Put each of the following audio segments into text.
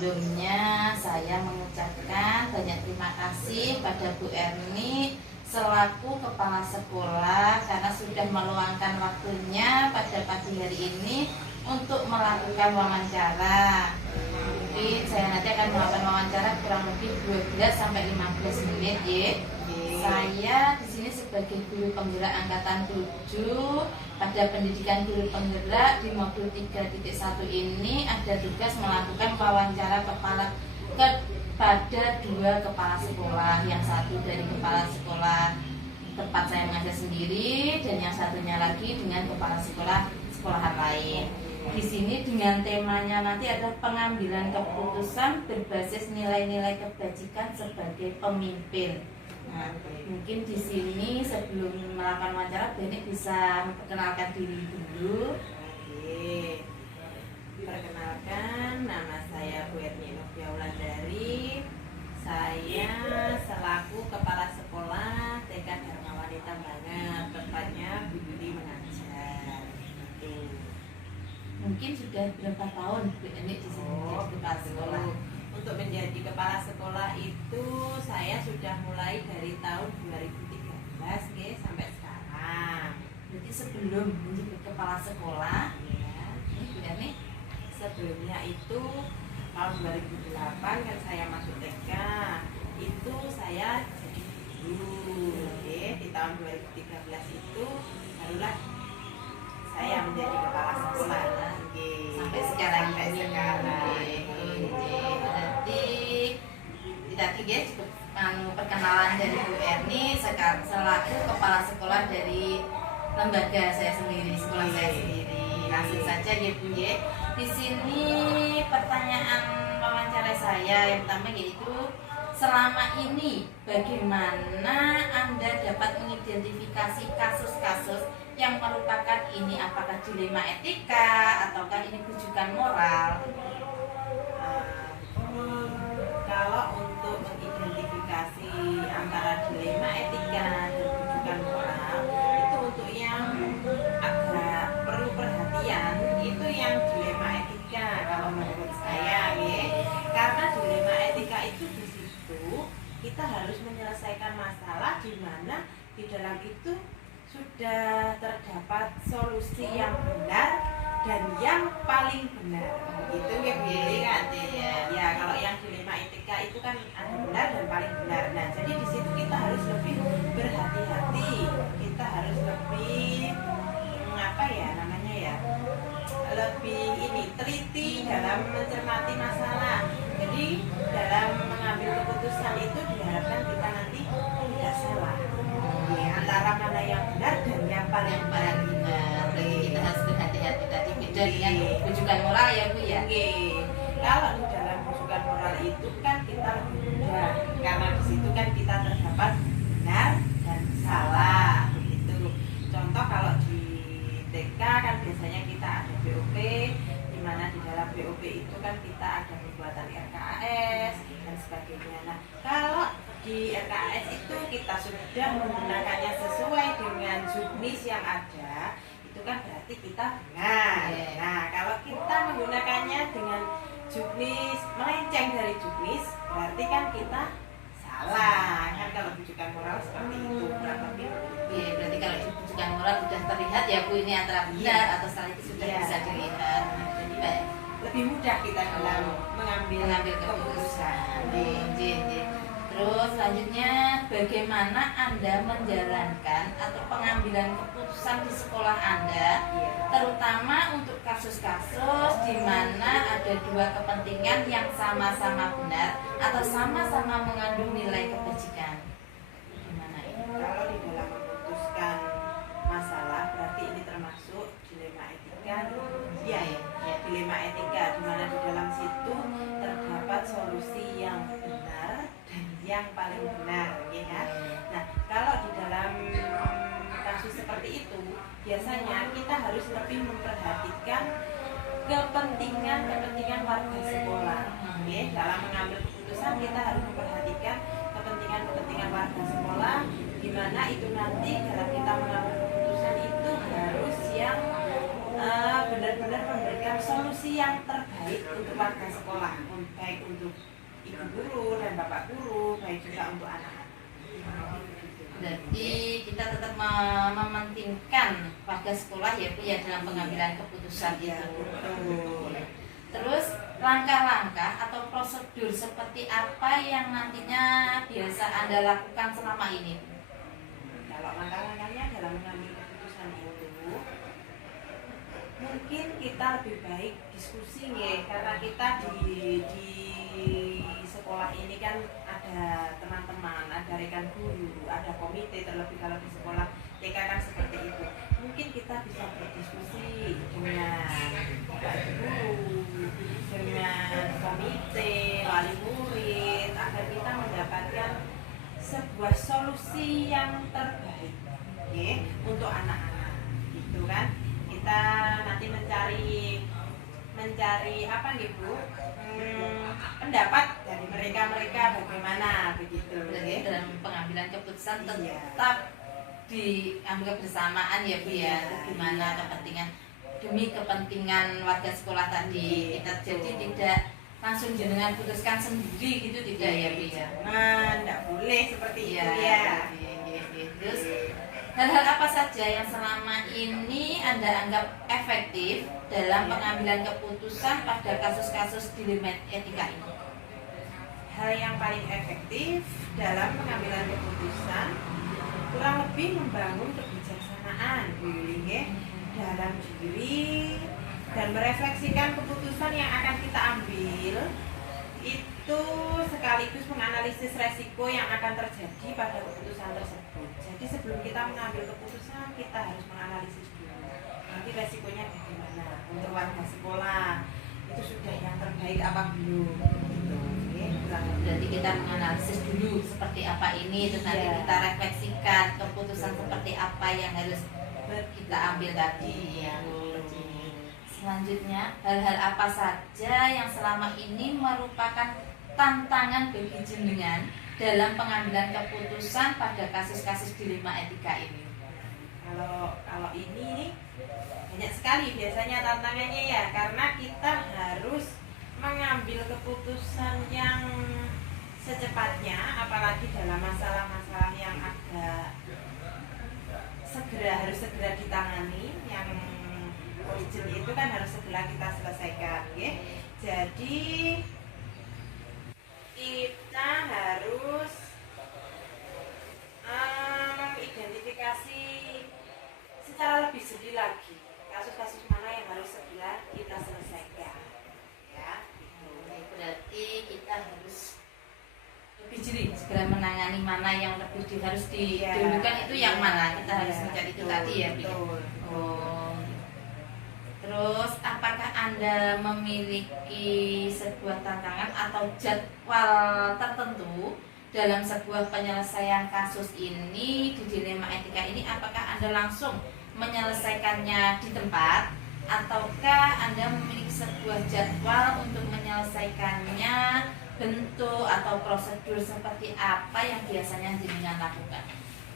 Sebelumnya saya mengucapkan banyak terima kasih pada Bu Erni selaku kepala sekolah karena sudah meluangkan waktunya pada pagi hari ini untuk melakukan wawancara. Mungkin saya nanti akan melakukan wawancara kurang lebih 12 sampai 15 menit ya. Saya di sini sebagai guru penggerak angkatan 7 pada pendidikan guru penggerak di modul 3.1 ini ada tugas melakukan wawancara kepada 2 kepala sekolah, yang satu dari kepala sekolah tempat saya mengajar sendiri dan yang satunya lagi dengan kepala sekolahan lain. Di sini dengan temanya nanti adalah pengambilan keputusan berbasis nilai-nilai kebajikan sebagai pemimpin. Nah, mungkin di sini sebelum melakukan wawancara, Benik bisa memperkenalkan diri dulu. Oke. Perkenalkan, nama saya Bu Erni Novia Wulandari. Saya selaku kepala sekolah TK Dharma Wanita Banget, tepatnya Bu Yuli mengajar. Mungkin sudah berapa tahun Benik di sini menjadi kepala sekolah? Untuk menjadi kepala sekolah itu saya sudah mulai dari tahun 2013 sampai sekarang. Berarti sebelum menjadi kepala sekolah, Bu Erni, sebelumnya itu tahun 2008 kan saya masuk TK, itu saya jadi guru. Di tahun 2013 itu barulah saya menjadi kepala sekolah. Sampai sekarang. Berarti tadi guys perkenalan dari Bu Erni selaku kepala sekolah dari lembaga saya sendiri, sekolah saya sendiri. Langsung saja ya Bu ya. Di sini pertanyaan wawancara saya yang pertama yaitu, selama ini bagaimana Anda dapat mengidentifikasi kasus-kasus yang merupakan ini apakah dilema etika ataukah ini bujukan moral? Kalau untuk mengidentifikasi antara dilema etika dan bujukan moral, itu untuk yang agak perlu perhatian, itu yang dilema etika kalau menurut saya ya. Karena dilema etika itu di situ kita harus menyelesaikan masalah di mana di dalam itu sudah terdapat solusi yang benar dan yang paling benar. Gitu ya Bu kan? Ya, kalau yang dilema etika itu kan ada benar dan paling benar. Nah, jadi di situ kita harus lebih berhati-hati. Kita harus lebih lebih teliti dalam mencermati masalah. Jadi dalam mengambil keputusan itu diharapkan kita nanti tidak salah. Antara mana yang benar dan yang paling benar. Jadi kita harus berhati-hati tadi beda dengan bujukan moral ya Bu ya. Kalau di dalam bujukan moral itu kan kita lebih mudah karena di situ kan kita terdapat benar dan salah begitu. Contoh kalau di TK kan biasanya kita ada BOP, di mana di dalam BOP itu kan kita ada pembuatan RKAS dan sebagainya. Nah, kalau di RKAS itu kita sudah menggunakannya sesuai dengan juknis yang ada, itu kan berarti kita benar. Nah, kalau kita menggunakannya dengan juknis melenceng dari juknis, berarti kan kita salah. Kan kalau bujukan moral seperti itu kurang lebih. Iya, berarti kalau bujukan moral sudah terlihat ya Bu, ini antara benar atau salah itu sudah bisa dilihat. Jadi lebih mudah kita dalam mengambil keputusan. Terus selanjutnya, bagaimana Anda menjalankan atau pengambilan keputusan di sekolah Anda, terutama untuk kasus-kasus di mana ada 2 kepentingan yang sama-sama benar atau sama-sama mengandung nilai kebajikan? Gimana ini? Kalau di dalam memutuskan masalah, berarti ini termasuk dilema etika. Ya, dilema etika, di mana di dalam situ terdapat solusi yang benar dan yang paling benar, ya. Nah, kalau di dalam kasus seperti itu, biasanya kita harus lebih memperhatikan kepentingan warga sekolah. Dalam mengambil keputusan kita harus memperhatikan kepentingan warga sekolah, di mana itu nanti dalam kita mengambil keputusan itu harus yang benar-benar memberikan solusi yang terbaik baik untuk warga sekolah, baik untuk ibu guru dan bapak guru, baik juga untuk anak-anak. Berarti kita tetap mementingkan warga sekolah ya Bu ya dalam pengambilan keputusan Ya, itu. betul. Terus langkah-langkah atau prosedur seperti apa yang nantinya biasa Anda lakukan selama ini? Kalau langkah-langkahnya dalam mengambil keputusan itu, mungkin kita lebih baik diskusi ya, karena kita di sekolah ini kan ada teman-teman, ada rekan guru, ada komite, terlebih kalau di sekolah TK kan seperti itu. Mungkin kita bisa berdiskusi dengan guru, dengan komite, wali murid, agar kita mendapatkan sebuah solusi yang terbaik ya, untuk anak-anak gitu kan. Kita nanti mencari apa gitu, pendapat dari mereka bagaimana begitu Berarti ya. dalam pengambilan keputusan Iya. tetap diambil kebersamaan ya Bu ya. Iya. Bagaimana kepentingan demi kepentingan warga sekolah tadi. Iya, Kita betul. jadi tidak langsung jenengan putuskan sendiri gitu tidak ya Bu ya. Nah, tidak boleh seperti itu ya. Terus hal-hal apa saja yang selama ini Anda anggap efektif dalam pengambilan keputusan pada kasus-kasus dilema etika ini? Hal yang paling efektif dalam pengambilan keputusan kurang lebih membangun kebijaksanaan ya, dalam diri dan merefleksikan keputusan yang akan kita ambil, itu sekaligus menganalisis resiko yang akan terjadi pada keputusan tersebut. Jadi sebelum kita mengambil keputusan, kita harus menganalisis dulu nanti resikonya bagaimana untuk warga sekolah, itu sudah yang terbaik apa belum gitu. Berarti kita menganalisis dulu seperti apa ini, terus nanti Iya. kita refleksikan keputusan seperti apa yang harus kita ambil tadi. Iya. Selanjutnya, hal-hal apa saja yang selama ini merupakan tantangan bagi jenengan dalam pengambilan keputusan pada kasus-kasus dilema etika ini? Kalau ini banyak sekali biasanya tantangannya ya, karena kita harus mengambil keputusan yang secepatnya, apalagi dalam masalah-masalah yang harus segera ditangani, yang urgent itu kan harus segera kita selesaikan ya. Jadi kita harus mengidentifikasi secara lebih jeli lagi kasus-kasus mana yang harus segera kita selesaikan ya, gitu. Berarti kita harus lebih jeli segera menangani mana yang harus didahulukan itu yang mana, kita harus mencari itu tadi ya Bu. Betul. Oh. Terus apakah Anda memiliki sebuah tantangan atau jadwal tertentu dalam sebuah penyelesaian kasus ini di dilema etika ini? Apakah Anda langsung menyelesaikannya di tempat, ataukah Anda memiliki sebuah jadwal untuk menyelesaikannya, bentuk atau prosedur seperti apa yang biasanya jenengan lakukan?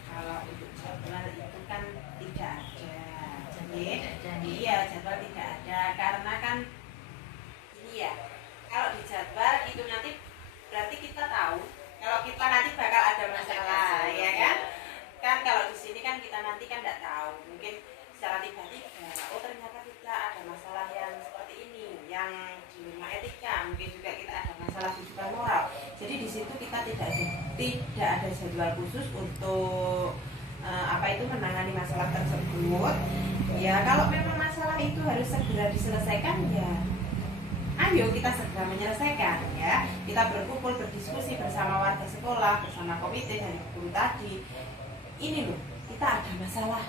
Kalau untuk jadwal itu kan tidak ada. Jadi Iya, jadwal tidak ada karena kan ini ya. Kalau di jadwal itu nanti berarti kita tahu kalau kita nanti bakal ada masalah, ya kan? Kan kalau di sini kan kita nanti kan tidak tahu. Mungkin secara tiba-tiba, oh ternyata kita ada masalah yang seperti ini, yang dilema etika. Mungkin juga kita ada masalah tujuan moral. Jadi di situ kita tidak ada jadwal khusus untuk menangani masalah tersebut. Ya kalau memang masalah itu harus segera diselesaikan, ya ayo kita segera menyelesaikan ya. Kita berkumpul berdiskusi bersama warga sekolah, bersama komite dan guru tadi. Ini loh, kita ada masalah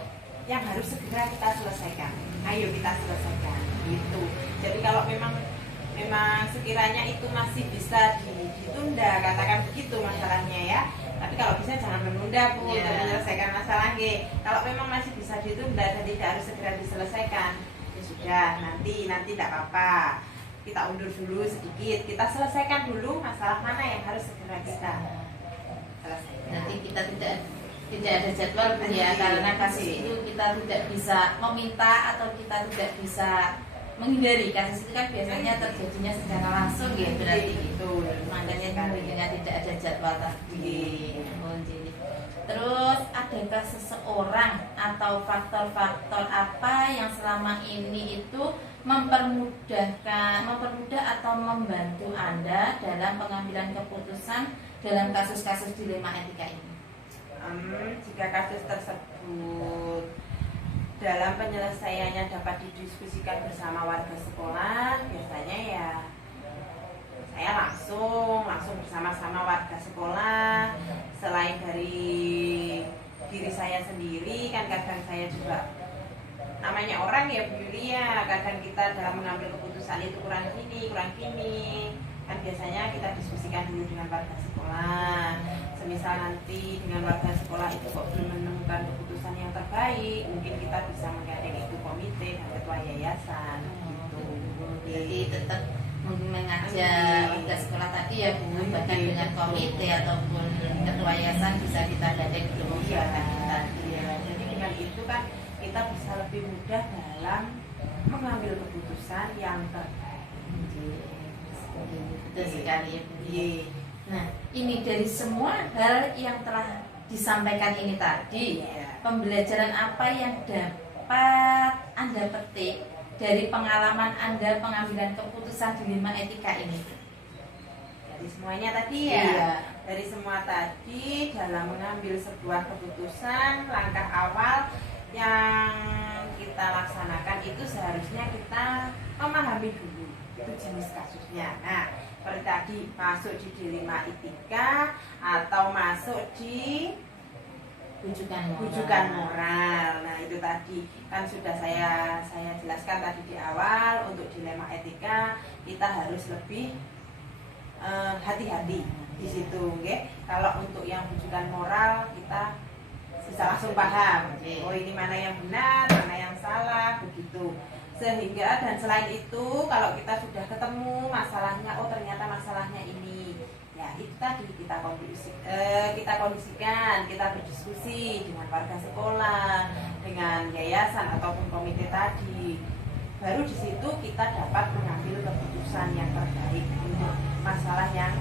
yang harus segera kita selesaikan. Ayo kita selesaikan gitu. Jadi kalau memang sekiranya itu masih bisa ditunda, katakan begitu masalahnya ya. Tapi kalau bisa jangan menunda Bu, untuk menyelesaikan masalah G. Kalau memang masih bisa ditunda dan tidak harus segera diselesaikan, ya sudah, nanti tidak apa-apa. Kita undur dulu sedikit, kita selesaikan dulu masalah mana yang harus segera kita selesaikan. nanti kita tidak ada jadwal Bu ya, karena kasus itu kita tidak bisa meminta atau kita tidak bisa menghindari kasus itu kan biasanya terjadinya secara langsung ya berarti itu makanya tentunya tidak ada jadwal tadi. Oh, jadi. Terus adakah seseorang atau faktor-faktor apa yang selama ini itu mempermudah atau membantu Anda dalam pengambilan keputusan dalam kasus-kasus dilema etika ini? Jika kasus tersebut dalam penyelesaiannya dapat didiskusikan bersama warga sekolah, biasanya ya saya langsung bersama-sama warga sekolah. Selain dari diri saya sendiri, kan kadang saya juga namanya orang ya Bu Yulia, kadang kita dalam mengambil keputusan itu kurang gini kan biasanya kita diskusikan dulu dengan warga sekolah. Semisal nanti dengan warga sekolah itu kok belum menemukan keputusan yang terbaik, mungkin kita bisa menggandeng itu komite dan ketua yayasan gitu. Jadi tetap mengajak warga sekolah tadi ya Bu, bahkan dengan komite ataupun ketua yayasan bisa kita gandeng untuk membicarakan kita. Jadi dengan itu kan kita bisa lebih mudah dalam mengambil keputusan yang terbaik. Betul sekali ya Bu. Nah, ini dari semua hal yang telah disampaikan ini tadi, pembelajaran apa yang dapat Anda petik dari pengalaman Anda pengambilan keputusan dilema etika ini? Dari semuanya tadi ya. Iya. Dari semua tadi dalam mengambil sebuah keputusan, langkah awal yang kita laksanakan itu seharusnya kita memahami dulu itu jenis kasusnya. Nah, seperti tadi masuk di dilema etika atau masuk di rujukan moral. Nah, itu tadi kan sudah saya jelaskan tadi di awal. Untuk dilema etika kita harus lebih hati-hati di situ, okay? Kalau untuk yang rujukan moral kita bisa langsung paham, oh ini mana yang benar, mana yang salah, begitu. Sehingga dan selain itu kalau kita sudah ketemu masalahnya, oh ternyata masalahnya ini, ya itu tadi kita kondisikan, kita berdiskusi dengan warga sekolah, dengan yayasan ataupun komite tadi. Baru di situ kita dapat mengambil keputusan yang terbaik untuk masalah yang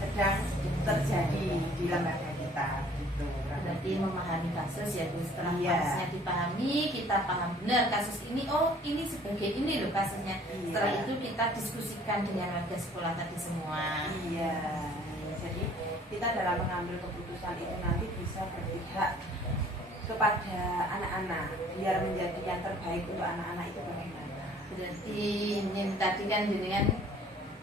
sedang terjadi di lembaga kita. Gitu. Berarti memahami kasus ya Bu. Setelah kasusnya dipahami, kita paham benar kasus ini, oh ini sebagai ini loh kasusnya. Setelah itu kita diskusikan dengan warga sekolah tadi semua. Iya. Jadi kita dalam mengambil keputusan itu nanti bisa berpihak kepada anak-anak biar menjadi yang terbaik untuk anak-anak itu bagaimana. Berarti ini tadi kan dengan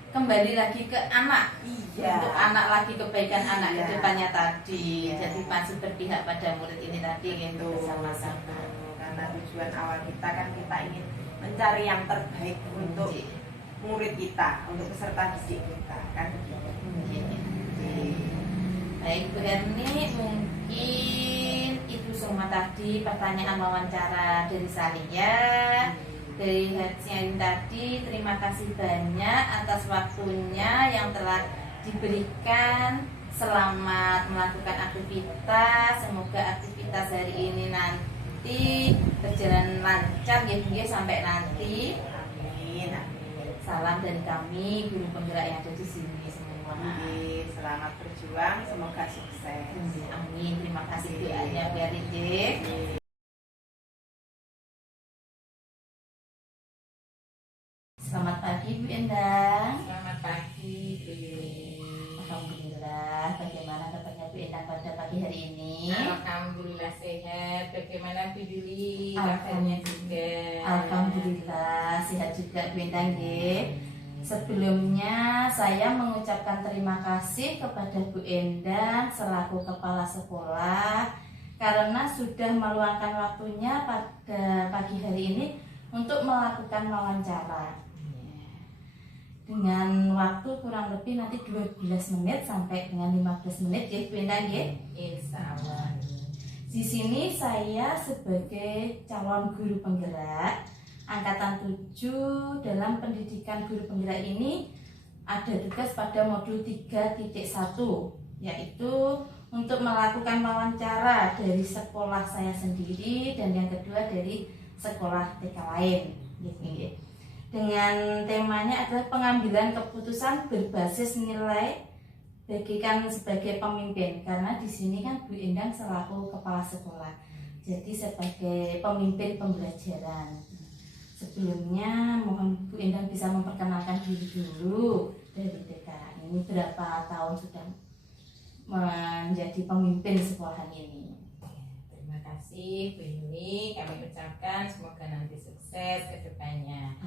kembali lagi ke anak, untuk anak lagi kebaikan anak ke depannya tadi. Jadi masih berpihak pada murid ini tadi gitu bersama-sama. Karena tujuan awal kita kan kita ingin mencari yang terbaik untuk murid kita, untuk peserta didik kita kan begitu. Baik Bu Herni, mungkin itu semua tadi pertanyaan wawancara dari saya. Dari Hatsnya tadi, terima kasih banyak atas waktunya yang telah diberikan. Selamat melakukan aktivitas. Semoga aktivitas hari ini nanti berjalan lancar ya sampai nanti. Amin. Salam dari kami guru penggerak yang ada di sini semua. Selamat berjuang, semoga sukses. Amin. Terima kasih doanya Bu Herni. Selamat pagi Bu Endang. Selamat pagi Bu. Alhamdulillah. Bagaimana kabarnya Bu Endang pada pagi hari ini? Alhamdulillah sehat. Bagaimana Bu Yuli? Kabarnya juga. Alhamdulillah sehat juga Bu Endang. Sebelumnya saya mengucapkan terima kasih kepada Bu Endang selaku kepala sekolah karena sudah meluangkan waktunya pada pagi hari ini untuk melakukan wawancara. Dengan waktu kurang lebih nanti 12 menit sampai dengan 15 menit ya Bu Endang ya. Insya Allah. Di sini saya sebagai calon guru penggerak angkatan 7 dalam pendidikan guru penggerak ini ada tugas pada modul 3.1 yaitu untuk melakukan wawancara dari sekolah saya sendiri dan yang kedua dari sekolah TK lain gitu ya. dengan temanya adalah pengambilan keputusan berbasis nilai bagikan sebagai pemimpin, karena di sini kan Bu Endang selaku kepala sekolah, jadi sebagai pemimpin pembelajaran. Sebelumnya mohon Bu Endang bisa memperkenalkan diri dulu dari TK. Ini berapa tahun sudah menjadi pemimpin sekolahan ini? Terima kasih Bu Yuli, kami ucapkan semoga nanti sukses ke depannya.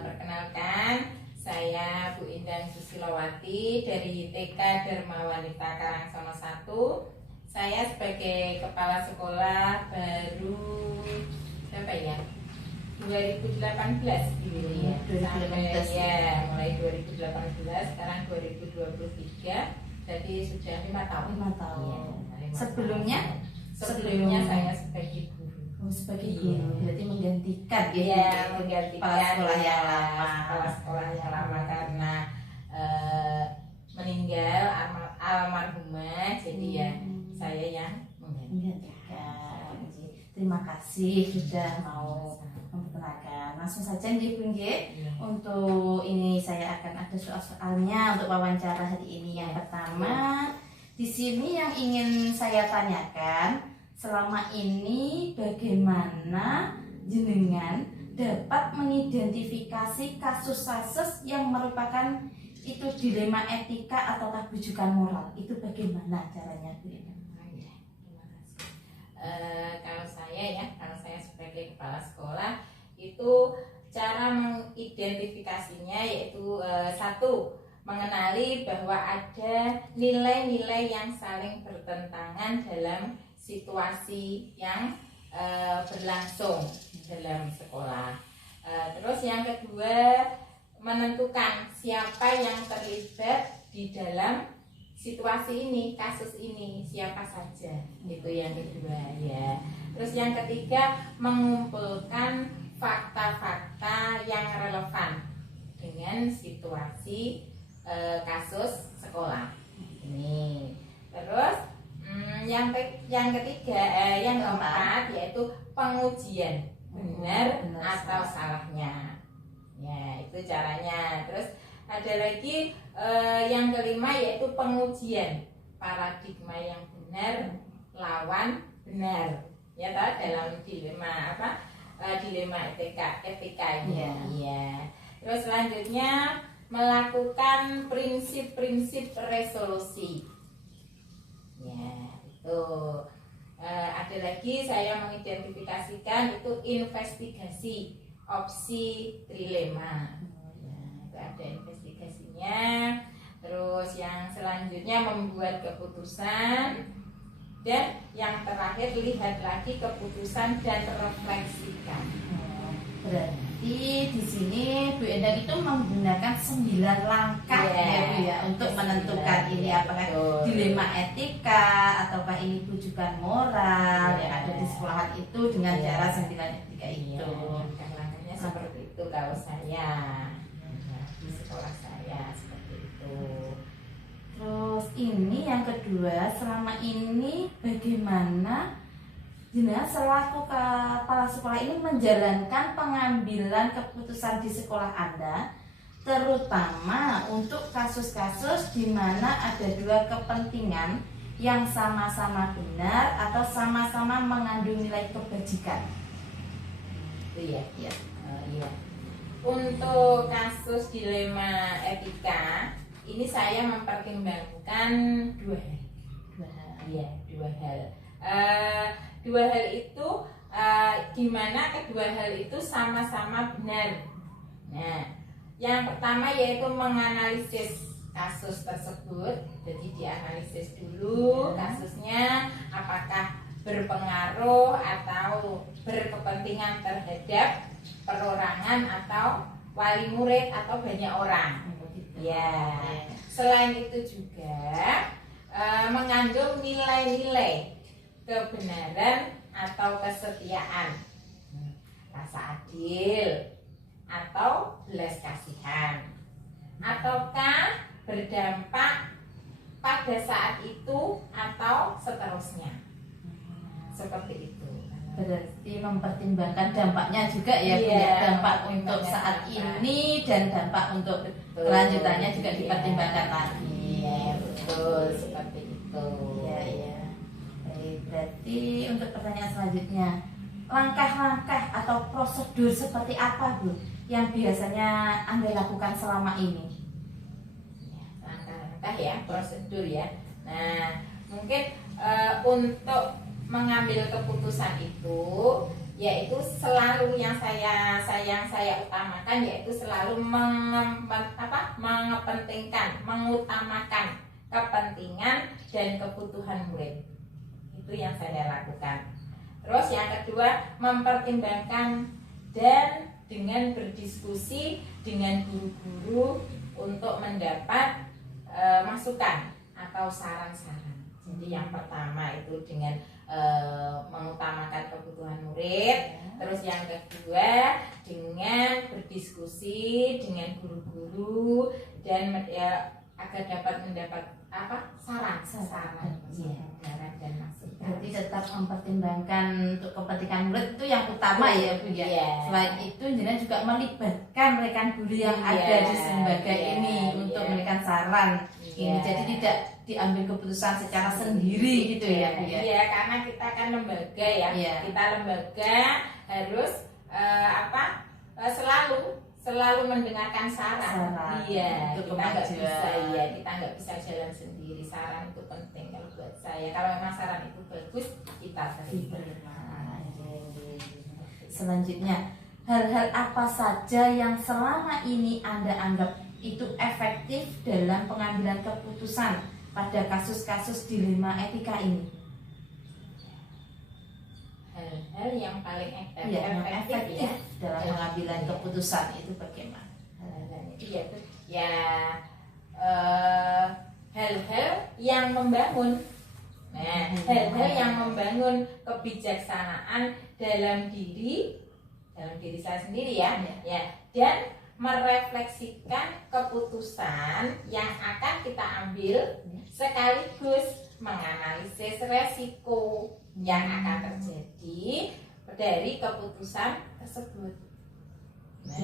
Perkenalkan, saya Bu Endang Susilowati dari TK Dharma Wanita Karangsono 1. Saya sebagai kepala sekolah baru berapa ya? 2018 gitu ya. Sampai ya mulai 2018, sekarang 2023. Jadi sudah 5 tahun. 5 tahun. Ya, 5 Sebelumnya? Sebelumnya saya sebagai guru. Oh, sebagai guru, berarti menggantikan Iya, menggantikan kepala sekolah yang lama. Kepala sekolah yang lama karena meninggal almarhumah, jadi ya saya yang menggantikan. Terima kasih sudah mau memperkenalkan. Langsung saja nih Bu Nggih. Untuk ini saya akan ada soal-soalnya untuk wawancara hari ini. Yang pertama, di sini yang ingin saya tanyakan, selama ini bagaimana jenengan dapat mengidentifikasi kasus-kasus yang merupakan itu dilema etika ataukah bujukan moral? Itu bagaimana caranya Bu Endang? terima kasih. Kalau saya sebagai kepala sekolah itu cara mengidentifikasinya yaitu satu, mengenali bahwa ada nilai-nilai yang saling bertentangan dalam situasi yang berlangsung dalam sekolah. Terus yang kedua, menentukan siapa yang terlibat di dalam situasi ini, kasus ini, siapa saja. Itu yang kedua ya. Terus yang ketiga, mengumpulkan fakta-fakta yang relevan dengan situasi kasus sekolah ini. Terus yang ketiga, yang keempat yaitu pengujian benar atau salahnya. Ya, itu caranya. Terus ada lagi yang kelima yaitu pengujian paradigma yang benar lawan benar. Ya, tahu dalam dilema apa? Dilema etika ini. Ya. Terus selanjutnya melakukan prinsip-prinsip resolusi. Ya, itu ada lagi saya mengidentifikasikan itu investigasi opsi trilema. Ya, itu ada investigasinya. Terus yang selanjutnya membuat keputusan, dan yang terakhir lihat lagi keputusan dan refleksikan. Berarti di sini Bu Endang itu menggunakan 9 langkah ya Bu ya untuk menentukan ini apakah dilema etika ataukah ini bujukan moral yang ada di sekolahan itu dengan cara 9 etika itu. Langkah-langkahnya seperti itu kalau saya di sekolah saya seperti itu. Terus ini yang kedua, selama ini bagaimana jenengan selaku kepala sekolah ini menjalankan pengambilan keputusan di sekolah Anda, terutama untuk kasus-kasus di mana ada dua kepentingan yang sama-sama benar atau sama-sama mengandung nilai kebajikan. Itu ya. Ya. Iya. Untuk kasus dilema etika ini saya mempertimbangkan dua hal. Iya, dua hal. Dua hal itu di mana kedua hal itu sama-sama benar. Nah, yang pertama yaitu menganalisis kasus tersebut. Jadi dianalisis dulu kasusnya apakah berpengaruh atau berkepentingan terhadap perorangan atau wali murid atau banyak orang. Ya. Selain itu juga mengandung nilai-nilai kebenaran atau kesetiaan, rasa adil atau belas kasihan, ataukah berdampak pada saat itu atau seterusnya, seperti itu. Berarti mempertimbangkan dampaknya juga ya, Bu, Iya, ya. Dampak untuk mempertimbangkan saat dampak. ini dan dampak untuk Betul. kelanjutannya juga Iya. dipertimbangkan lagi. Iya, betul seperti itu. Iya, iya. Baik, berarti untuk pertanyaan selanjutnya, langkah-langkah atau prosedur seperti apa, Bu, yang biasanya Anda lakukan selama ini? Langkah-langkah ya, prosedur ya. Nah, mungkin untuk mengambil keputusan itu, yaitu selalu yang saya utamakan, yaitu selalu mengutamakan kepentingan dan kebutuhan murid. Itu yang saya lakukan. Terus yang kedua, mempertimbangkan dan dengan berdiskusi dengan guru-guru untuk mendapat masukan atau saran-saran. Jadi yang pertama itu dengan mengutamakan kebutuhan murid. Terus yang kedua dengan berdiskusi dengan guru-guru dan agar dapat mendapat saran dan masukan. Berarti tetap mempertimbangkan untuk kepentingan murid itu yang utama ya, Bu, ya. Iya. Selain itu jenengan juga melibatkan rekan guru yang ada di lembaga ini untuk memberikan saran. Ini jadi tidak diambil keputusan secara sendiri gitu ya, Bu, ya. Iya, karena kita kan lembaga ya. Iya. Kita lembaga harus selalu mendengarkan saran. Saran. Iya, Untuk kita nggak kemajuan. bisa kita nggak bisa jalan sendiri. Saran itu penting kalau buat saya. Kalau memang saran itu bagus, kita terima. Selanjutnya, hal-hal apa saja yang selama ini Anda anggap itu efektif dalam pengambilan keputusan pada kasus-kasus dilema etika ini? Hal-hal yang paling Yang efektif efektif dalam pengambilan keputusan itu bagaimana? Hal-hal yang membangun. Nah, hal-hal yang membangun kebijaksanaan dalam diri saya sendiri ya, dan merefleksikan keputusan yang akan kita ambil sekaligus menganalisis resiko yang akan terjadi dari keputusan tersebut. Nah,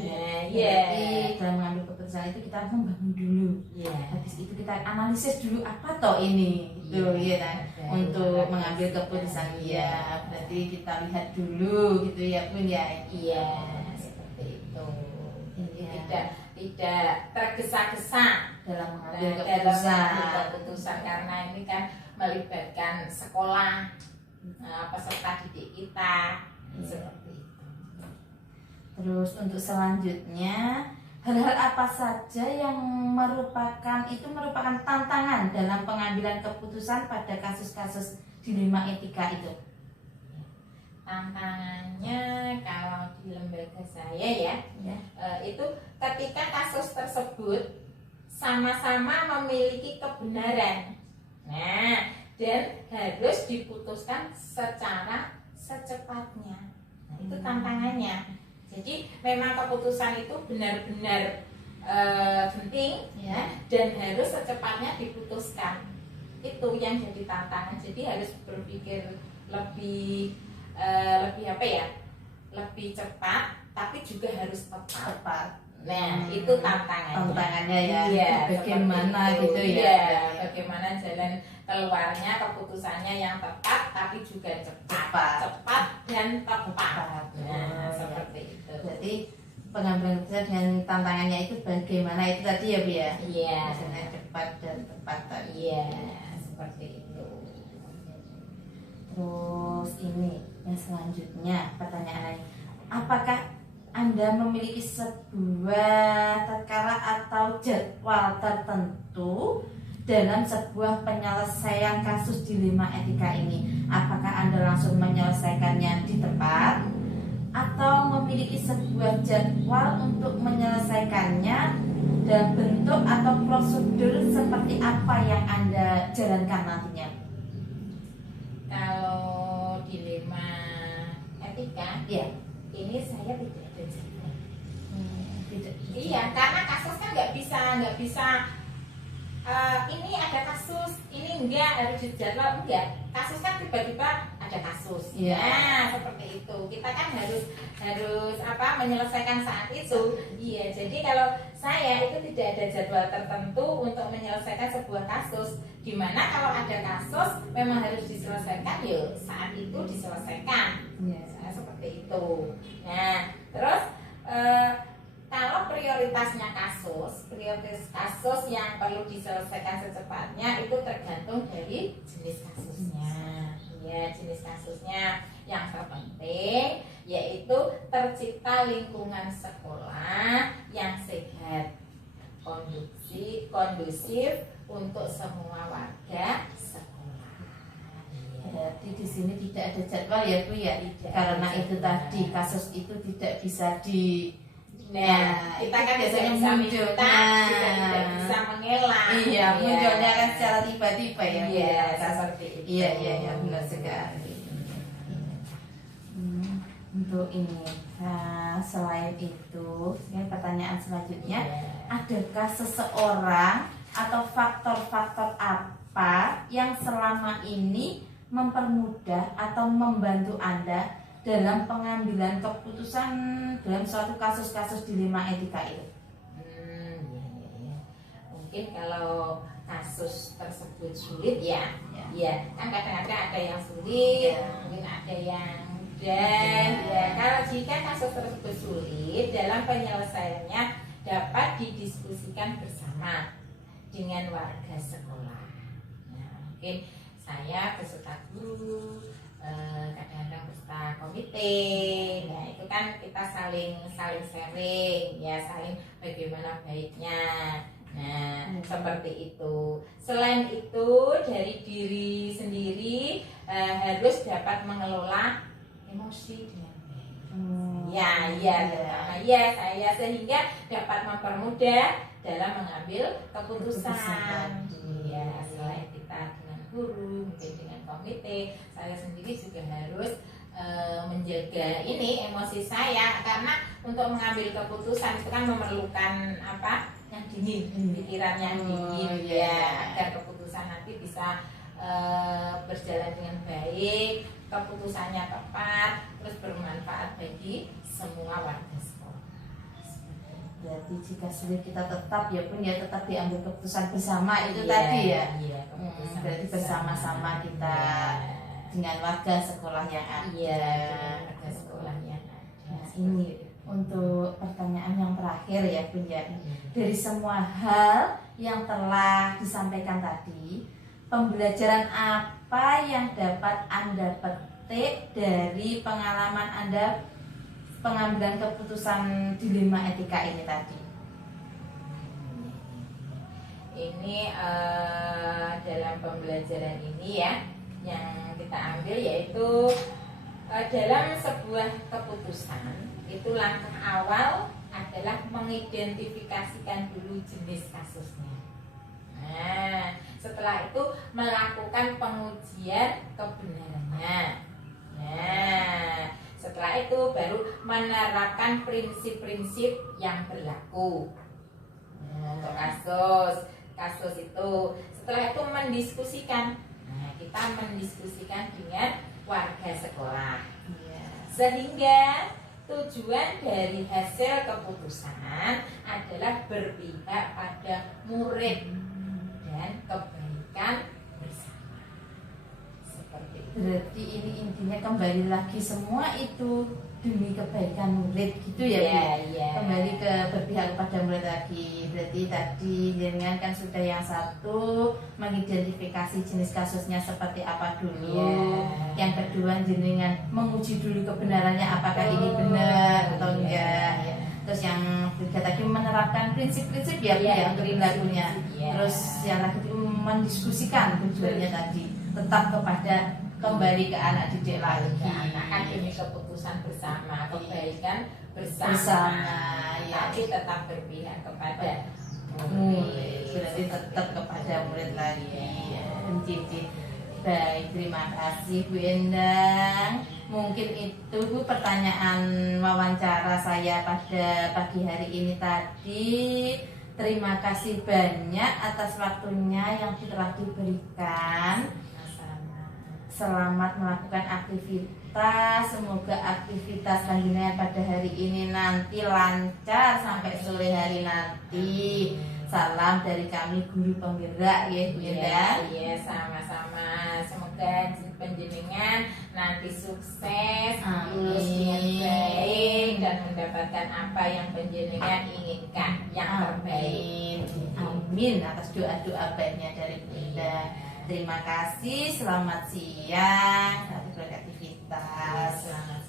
Berarti dalam mengambil keputusan itu kita membangun dulu. Habis itu kita analisis dulu apa toh ini, gitu ya kan? Untuk mengambil keputusan ya. Berarti kita lihat dulu gitu ya, Bun ya. Iya, seperti itu. Iya. Tidak tergesa-gesa Dalam mengambil mengambil keputusan. keputusan karena ini kan melibatkan sekolah, peserta didik kita, seperti itu. Terus untuk selanjutnya, hal-hal apa saja yang merupakan tantangan dalam pengambilan keputusan pada kasus-kasus dilema etika itu? Tantangannya kalau di lembaga saya itu ketika kasus tersebut sama-sama memiliki kebenaran, dan harus diputuskan secara secepatnya. Itu tantangannya. Jadi memang keputusan itu benar-benar penting dan harus secepatnya diputuskan. Itu yang jadi tantangan. Jadi harus berpikir lebih lebih cepat, tapi juga harus tepat. Nah, itu tantangannya ya. Iya, Bagaimana seperti itu. gitu ya? Iya, bagaimana jalan keluarnya keputusannya yang tepat tapi juga cepat dan tepat. Nah, seperti itu. Berarti pengambilan keputusan dengan tantangannya itu bagaimana itu tadi ya, Bu ya? Iya. Maksudnya cepat dan tepat tadi. Iya, seperti itu. Terus ini yang selanjutnya pertanyaan lain, apakah Anda memiliki sebuah tatkala atau jadwal tertentu dalam sebuah penyelesaian kasus dilema etika ini? Apakah Anda langsung menyelesaikannya di tempat atau memiliki sebuah jadwal untuk menyelesaikannya dan bentuk atau prosedur seperti apa yang Anda jalankan nantinya? Kalau dilema etika, ini saya tidak ada jadwal. Tidak. Iya, karena kasus kan nggak bisa ini ada kasus, ini enggak harus dijadwal, enggak. Kasus kan tiba-tiba ada kasus. Iya. Nah, seperti itu. Kita kan harus menyelesaikan saat itu. Iya, jadi kalau saya itu tidak ada jadwal tertentu untuk menyelesaikan sebuah kasus. Dimana kalau ada kasus memang harus diselesaikan, yuk saat itu diselesaikan. Iya. Saya seperti itu. Nah, terus kalau prioritas kasus yang perlu diselesaikan secepatnya itu tergantung dari jenis kasusnya. Ya, jenis kasusnya yang terpenting yaitu tercipta lingkungan sekolah yang sehat, kondusif untuk semua warga sekolah. Berarti di sini tidak ada jadwal ya Bu ya, karena itu tadi kasus itu tidak bisa kita kan biasanya bisa muncul. tidak bisa mengelak. Iya, munculnya kan secara tiba-tiba ya. Iya, seperti itu. Iya, benar sekali. Untuk ini, selain itu, pertanyaan selanjutnya, adakah seseorang atau faktor-faktor apa yang selama ini mempermudah atau membantu Anda dalam pengambilan keputusan dalam suatu kasus-kasus dilema etika itu? Mungkin kalau kasus tersebut sulit ya kan kadang-kadang ada yang sulit, mungkin ada yang mudah. Kalau jika kasus tersebut sulit, dalam penyelesaiannya dapat didiskusikan bersama dengan warga sekolah. Nah, mungkin saya beserta guru, kadang-kadang beserta komite. Nah, itu kan kita saling sharing ya, saling bagaimana baiknya. Nah, seperti itu. Selain itu, dari diri sendiri harus dapat mengelola emosi dengan baik. Saya sehingga dapat mempermudah dalam mengambil keputusan. Ya, selain kita dengan guru, mungkin dengan komite, saya sendiri juga harus menjaga emosi saya, karena untuk mengambil keputusan itu kan memerlukan yang dingin, pikiran yang dingin agar keputusan nanti bisa berjalan dengan baik, keputusannya tepat, terus bermanfaat bagi semua warga sekolah. Berarti jika sulit kita tetap tetap diambil keputusan bersama itu tadi ya. Berarti bersama-sama kita dengan warga sekolah yang ada. Warga sekolah yang ada. Nah, ini untuk pertanyaan yang terakhir ya Bun ya. Dari semua hal yang telah disampaikan tadi, pembelajaran apa yang dapat Anda petik dari pengalaman Anda pengambilan keputusan dilema etika ini tadi? Ini dalam pembelajaran ini yang kita ambil yaitu dalam sebuah keputusan itu langkah awal adalah mengidentifikasikan dulu jenis kasusnya. Nah, setelah itu melakukan pengujian kebenarannya. Nah, setelah itu baru menerapkan prinsip-prinsip yang berlaku. Untuk kasus itu, setelah itu mendiskusikan. Nah, kita mendiskusikan dengan warga sekolah. Sehingga tujuan dari hasil keputusan adalah berpihak pada murid dan kebaikan bersama. Seperti itu. Berarti ini intinya kembali lagi semua itu demi kebaikan murid gitu ya Bu? Kembali ke berpihak kepada murid lagi. Berarti tadi jenengan kan sudah yang satu mengidentifikasi jenis kasusnya seperti apa dulu. Yang kedua jenengan menguji dulu kebenarannya apakah ini benar atau enggak. Terus yang ketiga tadi menerapkan prinsip-prinsip untuk perilakunya. Terus yang terakhir itu mendiskusikan tujuannya tadi tetap kepada kembali ke anak didik lagi. Anak demi keputusan bersama, kebaikan bersama. Tapi tetap berpihak kepada murid. Berarti tetap kepada murid lagi. Baik, terima kasih Bu Endang. Mungkin itu Bu pertanyaan wawancara saya pada pagi hari ini tadi. Terima kasih banyak atas waktunya yang telah diberikan. Selamat melakukan aktivitas. Semoga aktivitas panjenengan pada hari ini nanti lancar sampai sore hari nanti. Salam dari kami guru penggerak ya Bu Enda. Iya, sama-sama. Semoga panjenengan nanti sukses, lulus dengan baik dan mendapatkan apa yang panjenengan inginkan yang terbaik. Amin atas doa-doa baiknya dari Bu Enda. Terima kasih, selamat siang, selamat beraktivitas. Selamat